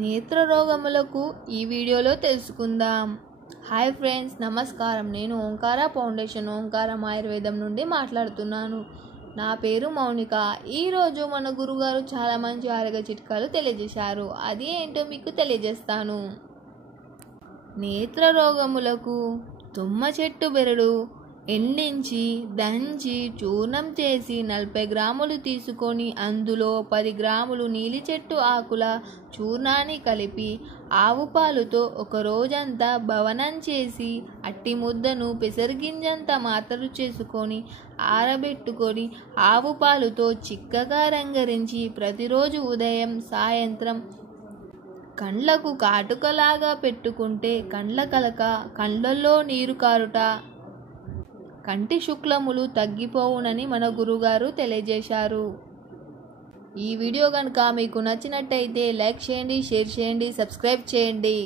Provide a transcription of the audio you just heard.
నేత్ర రోగములకు ఈ వీడియోలో తెలుసుకుందాం. హాయ్ ఫ్రెండ్స్, నమస్కారం. నేను ఓంకార ఫౌండేషన్ ఓంకారం ఆయుర్వేదం నుండి మాట్లాడుతున్నాను. నా పేరు మౌనిక. ఈరోజు మన గురుగారు చాలా మంచి ఆరోగ్య చిట్కాలు తెలియజేశారు. అది ఏంటో మీకు తెలియజేస్తాను. నేత్ర రోగములకు తుమ్మ చెట్టు బెరడు ఎండించి దంచి చూర్ణం చేసి 40 గ్రాములు తీసుకొని అందులో 10 గ్రాములు నీలి చెట్టు ఆకుల చూర్ణాన్ని కలిపి ఆవు పాలుతో ఒక రోజంతా భవనం చేసి అట్టి ముద్దను పెసరగింజంత మాత్రలు చేసుకొని ఆరబెట్టుకొని ఆవు పాలుతో చిక్కగా రంగరించి ప్రతిరోజు ఉదయం సాయంత్రం కండ్లకు కాటుకలాగా పెట్టుకుంటే కండ్ల కలక, కండ్లల్లో నీరు కారుట, కంటి శుక్లములు తగ్గిపోవునని మన గురుగారు తెలియజేశారు. ఈ వీడియో కనుక మీకు నచ్చినట్టయితే లైక్ చేయండి, షేర్ చేయండి, సబ్స్క్రైబ్ చేయండి.